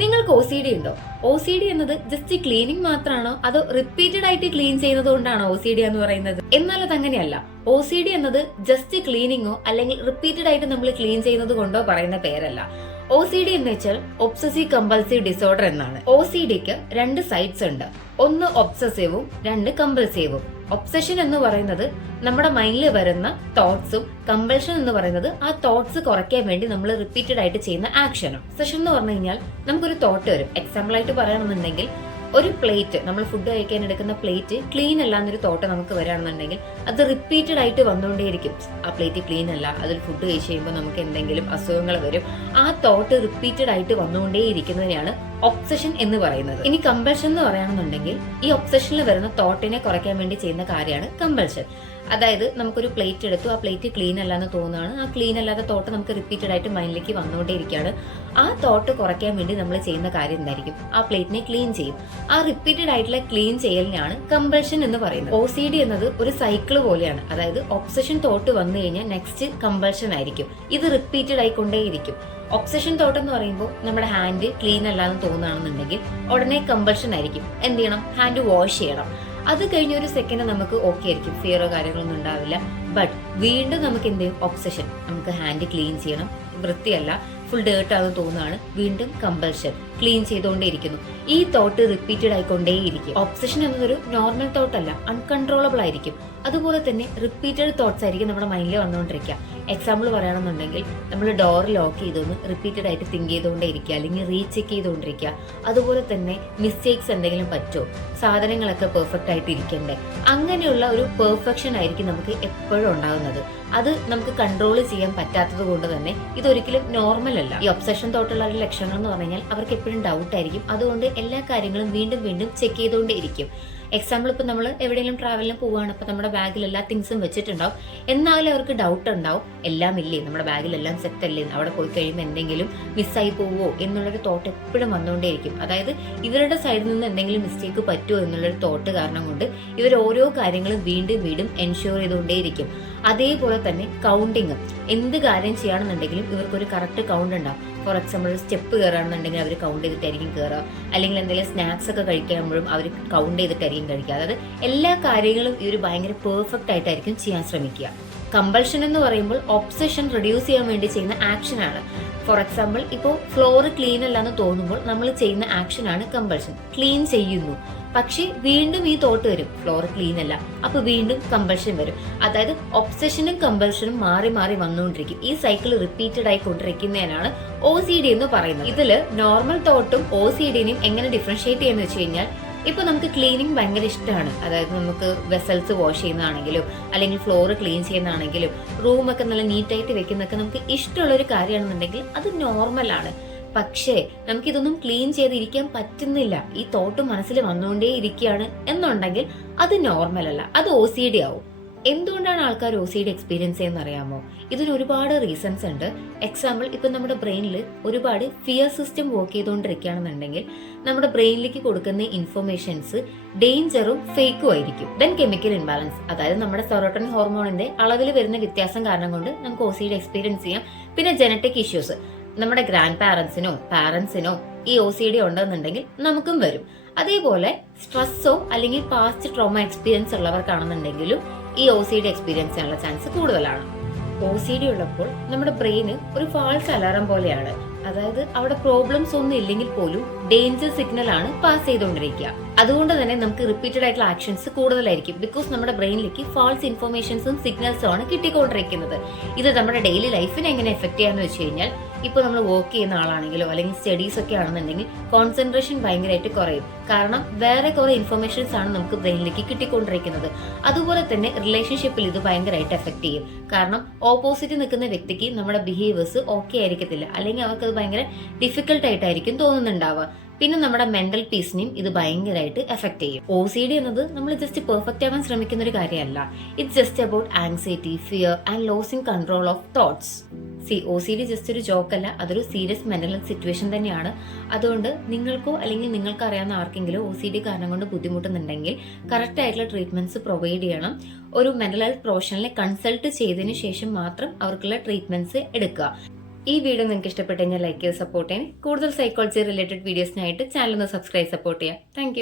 നിങ്ങൾക്ക് OCD ഉണ്ടോ? OCD എന്നത് ജസ്റ്റ് ക്ലീനിങ് മാത്രമാണോ അതോ റിപ്പീറ്റഡ് ആയിട്ട് ക്ലീൻ ചെയ്യുന്നത് കൊണ്ടാണോ OCD എന്ന് പറയുന്നത്? എന്നാൽ അത് അങ്ങനെയല്ല. OCD എന്നത് ജസ്റ്റ് ക്ലീനിങ്ങോ അല്ലെങ്കിൽ റിപ്പീറ്റഡ് ആയിട്ട് നമ്മൾ ക്ലീൻ ചെയ്യുന്നത് കൊണ്ടോ പറയുന്ന പേരല്ല. OCD എന്ന് വെച്ചാൽ ഒബ്സസീവ് കമ്പൾസീവ് ഡിസോർഡർ എന്നാണ്. OCDക്ക് രണ്ട് സൈഡ്സ് ഉണ്ട്. ഒന്ന് ഒബ്സസീവും രണ്ട് കമ്പൾസീവും. ഒബ്സഷൻ എന്ന് പറയുന്നത് നമ്മുടെ മൈൻഡിൽ വരുന്ന തോട്ട്സും, കമ്പൾഷൻ എന്ന് പറയുന്നത് ആ തോട്ട്സ് കുറയ്ക്കാൻ വേണ്ടി നമ്മൾ റിപ്പീറ്റഡ് ആയിട്ട് ചെയ്യുന്ന ആക്ഷനും. ഒബ്സഷൻ എന്ന് പറഞ്ഞു കഴിഞ്ഞാൽ നമുക്കൊരു തോട്ട് വരും. എക്സാമ്പിൾ ആയിട്ട് പറയുകയാണെന്നുണ്ടെങ്കിൽ ഒരു പ്ലേറ്റ്, നമ്മൾ ഫുഡ് കഴിക്കാൻ എടുക്കുന്ന പ്ലേറ്റ് ക്ലീൻ അല്ല എന്നൊരു തോട്ട് നമുക്ക് വരികയാണെന്നുണ്ടെങ്കിൽ അത് റിപ്പീറ്റഡ് ആയിട്ട് വന്നുകൊണ്ടേയിരിക്കും. ആ പ്ലേറ്റ് ക്ലീൻ അല്ല, അതിൽ ഫുഡ് കഴിച്ച് കഴിയുമ്പോൾ നമുക്ക് എന്തെങ്കിലും അസുഖങ്ങൾ വരും. ആ തോട്ട് റിപ്പീറ്റഡ് ആയിട്ട് വന്നുകൊണ്ടേയിരിക്കുന്നതിനെയാണ് ഒബ്സഷൻ എന്ന് പറയുന്നത്. ഇനി കമ്പൾഷൻ എന്ന് പറയുകയാണെന്നുണ്ടെങ്കിൽ ഈ ഒബ്സഷനിൽ വരുന്ന തോട്ടിനെ കുറയ്ക്കാൻ വേണ്ടി ചെയ്യുന്ന കാര്യമാണ് കമ്പൾഷൻ. അതായത് നമുക്കൊരു പ്ലേറ്റ് എടുത്തു, ആ പ്ലേറ്റ് ക്ലീൻ അല്ല എന്ന് തോന്നുകയാണ്. ആ ക്ലീൻ അല്ലാത്ത തോട്ട് നമുക്ക് റിപ്പീറ്റഡ് ആയിട്ട് മൈൻഡിലേക്ക് വന്നുകൊണ്ടേയിരിക്കുകയാണ്. ആ തോട്ട് കുറയ്ക്കാൻ വേണ്ടി നമ്മൾ ചെയ്യുന്ന കാര്യം എന്തായിരിക്കും? ആ പ്ലേറ്റിനെ ക്ലീൻ ചെയ്യും. ആ റിപ്പീറ്റഡ് ആയിട്ടുള്ള ക്ലീൻ ചെയ്യലിനാണ് കമ്പൾഷൻ എന്ന് പറയുന്നത്. OCD എന്നത് ഒരു സൈക്കിൾ പോലെയാണ്. അതായത് ഒബ്സഷൻ തോട്ട് വന്നു കഴിഞ്ഞാൽ നെക്സ്റ്റ് കമ്പൾഷൻ ആയിരിക്കും. ഇത് റിപ്പീറ്റഡ് ആയിക്കൊണ്ടേയിരിക്കും. ഒബ്സഷൻ തോട്ട് എന്ന് പറയുമ്പോൾ നമ്മുടെ ഹാൻഡ് ക്ലീൻ അല്ലാന്ന് തോന്നുകയാണെന്നുണ്ടെങ്കിൽ ഉടനെ കമ്പൾഷൻ ആയിരിക്കും. എന്ത് ചെയ്യണം? ഹാൻഡ് വാഷ് ചെയ്യണം. അത് കഴിഞ്ഞ ഒരു സെക്കൻഡ് നമുക്ക് ഓക്കെ ആയിരിക്കും, ഫിയറോ കാര്യങ്ങളൊന്നും ഉണ്ടാവില്ല. ബട്ട് വീണ്ടും നമുക്ക് എന്ത് ചെയ്യും? ഒബ്സഷൻ, നമുക്ക് ഹാൻഡ് ക്ലീൻ ചെയ്യണം, വൃത്തിയല്ല, ഫുൾ ഡേർട്ട് ആണെന്ന് തോന്നുകയാണ്, വീണ്ടും കമ്പൾഷൻ, ക്ലീൻ ചെയ്തുകൊണ്ടേയിരിക്കുന്നു. ഈ തോട്ട് റിപ്പീറ്റഡ് ആയിക്കൊണ്ടേയിരിക്കും. ഒബ്സഷൻ എന്നതൊരു നോർമൽ തോട്ട് അല്ല, അൺകൺട്രോളബിൾ ആയിരിക്കും. അതുപോലെ തന്നെ റിപ്പീറ്റഡ് തോട്ട്സ് ആയിരിക്കും നമ്മുടെ മൈൻഡിൽ വന്നുകൊണ്ടിരിക്കുക. എക്സാമ്പിൾ പറയുകയാണെന്നുണ്ടെങ്കിൽ നമ്മൾ ഡോർ ലോക്ക് ചെയ്തൊന്ന് റിപ്പീറ്റഡ് ആയിട്ട് തിങ്ക് ചെയ്തുകൊണ്ടേയിരിക്കുക, അല്ലെങ്കിൽ റീചെക്ക് ചെയ്തുകൊണ്ടിരിക്കുക. അതുപോലെ തന്നെ മിസ്റ്റേക്സ് എന്തെങ്കിലും പറ്റുമോ, സാധനങ്ങളൊക്കെ പെർഫെക്റ്റ് ആയിട്ട് ഇരിക്കണ്ടേ, അങ്ങനെയുള്ള ഒരു പെർഫെക്ഷൻ ആയിരിക്കും നമുക്ക് എപ്പോഴും ഉണ്ടാകുന്നത്. അത് നമുക്ക് കൺട്രോൾ ചെയ്യാൻ പറ്റാത്തത് കൊണ്ട് തന്നെ ഇതൊരിക്കലും നോർമൽ അല്ല. ഈ ഒബ്സഷൻ തോട്ടുള്ള ഒരു ലക്ഷണം എന്ന് പറഞ്ഞു കഴിഞ്ഞാൽ അവർക്ക് എപ്പോഴും ഡൗട്ട് ആയിരിക്കും. അതുകൊണ്ട് എല്ലാ കാര്യങ്ങളും വീണ്ടും വീണ്ടും ചെക്ക് ചെയ്തുകൊണ്ടേയിരിക്കും. എക്സാമ്പിൾ ഇപ്പൊ നമ്മൾ എവിടെയെങ്കിലും ട്രാവലിന് പോവുകയാണ്, അപ്പൊ നമ്മുടെ ബാഗിൽ എല്ലാ തിങ്സും വെച്ചിട്ടുണ്ടാവും. എന്നാലും അവർക്ക് ഡൗട്ട് ഉണ്ടാവും, എല്ലാം ഇല്ലേ, നമ്മുടെ ബാഗിൽ എല്ലാം സെറ്റ് അല്ലേ, അവിടെ പോയി കഴിയുമ്പോൾ എന്തെങ്കിലും മിസ്സായി പോവോ എന്നുള്ളൊരു തോട്ട് എപ്പോഴും വന്നുകൊണ്ടേയിരിക്കും. അതായത് ഇവരുടെ സൈഡിൽ നിന്ന് എന്തെങ്കിലും മിസ്റ്റേക്ക് പറ്റുമോ എന്നുള്ളൊരു തോട്ട് കാരണം കൊണ്ട് ഇവർ ഓരോ കാര്യങ്ങളും വീണ്ടും വീണ്ടും എൻഷുർ ചെയ്തുകൊണ്ടേയിരിക്കും. അതേപോലെ തന്നെ കൗണ്ടിങ്, എന്ത് കാര്യം ചെയ്യുകയാണെന്നുണ്ടെങ്കിലും ഇവർക്കൊരു കറക്റ്റ് കൗണ്ട് ഉണ്ടാവും. ഫോർ എക്സാമ്പിൾ ഒരു സ്റ്റെപ്പ് കയറുകയാണെന്നുണ്ടെങ്കിൽ അവർ കൗണ്ട് ചെയ്തിട്ടായിരിക്കും കയറുക. അല്ലെങ്കിൽ എന്തെങ്കിലും സ്നാക്സ് ഒക്കെ കഴിക്കുമ്പോഴും അവർ കൗണ്ട് ചെയ്തിട്ടായിരിക്കും കഴിക്കുക. അതായത് എല്ലാ കാര്യങ്ങളും ഇവർ ഭയങ്കര പെർഫെക്റ്റ് ആയിട്ടായിരിക്കും ചെയ്യാൻ ശ്രമിക്കുക. കമ്പൾഷൻ എന്ന് പറയുമ്പോൾ ഒബ്സഷൻ റെഡ്യൂസ് ചെയ്യാൻ വേണ്ടി ചെയ്യുന്ന ആക്ഷൻ ആണ്. ഫോർ എക്സാമ്പിൾ ഇപ്പോൾ ഫ്ലോർ ക്ലീൻ അല്ലാന്ന് തോന്നുമ്പോൾ നമ്മൾ ചെയ്യുന്ന ആക്ഷൻ ആണ് കമ്പൾഷൻ. ക്ലീൻ ചെയ്യുന്നു, പക്ഷെ വീണ്ടും ഈ തോട്ട് വരും, ഫ്ലോർ ക്ലീൻ അല്ല, അപ്പൊ വീണ്ടും കമ്പൾഷൻ വരും. അതായത് ഒബ്സഷനും കമ്പൾഷനും മാറി മാറി വന്നുകൊണ്ടിരിക്കും. ഈ സൈക്കിൾ റിപ്പീറ്റഡ് ആയിക്കൊണ്ടിരിക്കുന്നതിനാണ് OCD എന്ന് പറയുന്നത്. ഇതില് നോർമൽ തോട്ടും OCDനെയും എങ്ങനെ ഡിഫറൻഷിയേറ്റ് ചെയ്യാന്ന് വെച്ച് കഴിഞ്ഞാൽ, ഇപ്പൊ നമുക്ക് ക്ലീനിങ് ഭയങ്കര ഇഷ്ടമാണ്. അതായത് നമുക്ക് വെസൽസ് വാഷ് ചെയ്യുന്നതാണെങ്കിലും അല്ലെങ്കിൽ ഫ്ലോർ ക്ലീൻ ചെയ്യുന്നതാണെങ്കിലും റൂമൊക്കെ നല്ല നീറ്റായിട്ട് വെക്കുന്നതൊക്കെ നമുക്ക് ഇഷ്ടമുള്ള ഒരു കാര്യമാണെന്നുണ്ടെങ്കിൽ അത് നോർമലാണ്. പക്ഷേ നമുക്കിതൊന്നും ക്ലീൻ ചെയ്തിരിക്കാൻ പറ്റുന്നില്ല, ഈ തോട്ട് മനസ്സിൽ വന്നുകൊണ്ടേ ഇരിക്കുകയാണ് എന്നുണ്ടെങ്കിൽ അത് നോർമൽ അല്ല, അത് OCD ആവും. എന്തുകൊണ്ടാണ് ആൾക്കാർ OCD എക്സ്പീരിയൻസ് ചെയ്യുന്ന അറിയാമോ? ഇതിന് ഒരുപാട് റീസൺസ് ഉണ്ട്. എക്സാമ്പിൾ, ഇപ്പൊ നമ്മുടെ ബ്രെയിനിൽ ഒരുപാട് ഫിയർ സിസ്റ്റം വർക്ക് ചെയ്തുകൊണ്ടിരിക്കുകയാണെന്നുണ്ടെങ്കിൽ നമ്മുടെ ബ്രെയിനിലേക്ക് കൊടുക്കുന്ന ഇൻഫർമേഷൻസ് ഡേഞ്ചറും ഫേക്കും ആയിരിക്കും. ദെൻ കെമിക്കൽ ഇംബാലൻസ്, അതായത് നമ്മുടെ സെറോട്ടോണിൻ ഹോർമോണിന്റെ അളവിൽ വരുന്ന വ്യത്യാസം കാരണം കൊണ്ട് നമുക്ക് OCD എക്സ്പീരിയൻസ് ചെയ്യാം. പിന്നെ ജനറ്റിക് ഇഷ്യൂസ്, നമ്മുടെ ഗ്രാൻഡ് പാരന്റ്സിനോ ഈ OCD ഉണ്ടെന്നുണ്ടെങ്കിൽ നമുക്കും വരും. അതേപോലെ സ്ട്രെസ്സോ അല്ലെങ്കിൽ പാസ്റ്റ് ട്രോമ എക്സ്പീരിയൻസ് ഉള്ളവർക്കാണെന്നുണ്ടെങ്കിലും ഈ OCD എക്സ്പീരിയൻസ് ചെയ്യാനുള്ള ചാൻസ് കൂടുതലാണ്. OCD ഉള്ളപ്പോൾ നമ്മുടെ ബ്രെയിന് ഒരു ഫാൾസ് അലാറം പോലെയാണ്. അതായത് അവിടെ പ്രോബ്ലംസ് ഒന്നും ഇല്ലെങ്കിൽ പോലും ഡേഞ്ചർ സിഗ്നൽ ആണ് പാസ് ചെയ്തുകൊണ്ടിരിക്കുക. അതുകൊണ്ട് തന്നെ നമുക്ക് റിപ്പീറ്റഡ് ആയിട്ടുള്ള ആക്ഷൻസ് കൂടുതലായിരിക്കും. ബിക്കോസ് നമ്മുടെ ബ്രെയിനിലേക്ക് ഫാൾസ് ഇൻഫർമേഷൻസും സിഗ്നൽസും ആണ് കിട്ടിക്കൊണ്ടിരിക്കുന്നത്. ഇത് നമ്മുടെ ഡെയിലി ലൈഫിനെ എങ്ങനെ എഫക്ട് ചെയ്യാന്ന് വെച്ച് കഴിഞ്ഞാൽ, ഇപ്പൊ നമ്മൾ വർക്ക് ചെയ്യുന്ന ആളാണെങ്കിലോ അല്ലെങ്കിൽ സ്റ്റഡീസ് ഒക്കെ ആണെന്നുണ്ടെങ്കിൽ കോൺസെൻട്രേഷൻ ഭയങ്കരമായിട്ട് കുറയും. കാരണം വേറെ കുറെ ഇൻഫർമേഷൻസ് ആണ് നമുക്ക് ബ്രെയിനിലേക്ക് കിട്ടിക്കൊണ്ടിരിക്കുന്നത്. അതുപോലെ തന്നെ റിലേഷൻഷിപ്പിൽ ഇത് ഭയങ്കരമായിട്ട് എഫക്ട് ചെയ്യും. കാരണം ഓപ്പോസിറ്റ് നിൽക്കുന്ന വ്യക്തിക്ക് നമ്മുടെ ബിഹേവിയേഴ്സ് ഓക്കെ ആയിരിക്കത്തില്ല, അല്ലെങ്കിൽ അവർക്ക് അത് ഭയങ്കര ഡിഫിക്കൽട്ട് ആയിട്ടായിരിക്കും തോന്നുന്നുണ്ടാവുക. പിന്നെ നമ്മുടെ മെന്റൽ പീസിനെയും ഇത് ഭയങ്കരമായിട്ട് എഫക്ട് ചെയ്യും. OCD എന്നത് നമ്മൾ ജസ്റ്റ് പെർഫെക്റ്റ് ആവാൻ ശ്രമിക്കുന്ന ഒരു കാര്യമല്ല. It's just about anxiety, fear and losing control of thoughts. OCD just ഒരു ജോക്കല്ല, അതൊരു സീരിയസ് മെന്റൽ സിറ്റുവേഷൻ തന്നെയാണ്. അതുകൊണ്ട് നിങ്ങൾക്കോ അല്ലെങ്കിൽ നിങ്ങൾക്ക് അറിയാവുന്ന ആർക്കെങ്കിലും OCD കാരണം കൊണ്ട് ബുദ്ധിമുട്ടുന്നുണ്ടെങ്കിൽ കറക്റ്റ് ആയിട്ടുള്ള ട്രീറ്റ്മെന്റ്സ് പ്രൊവൈഡ് ചെയ്യണം. ഒരു മെന്റൽ ഹെൽത്ത് പ്രൊഫഷണലിനെ കൺസൾട്ട് ചെയ്തതിന് ശേഷം മാത്രം അവർക്കുള്ള ട്രീറ്റ്മെന്റ്സ് എടുക്കുക. ഈ വീഡിയോ നിങ്ങൾക്ക് ഇഷ്ടപ്പെട്ട് കഴിഞ്ഞാൽ ലൈക്ക് ചെയ്ത് സപ്പോർട്ട് ചെയ്യാൻ, കൂടുതൽ സൈക്കോളജി റിലേറ്റഡ് വീഡിയോസിനായിട്ട് ചാനൽ ഒന്ന് സബ്സ്ക്രൈബ് സപ്പോർട്ട് ചെയ്യാം. താങ്ക്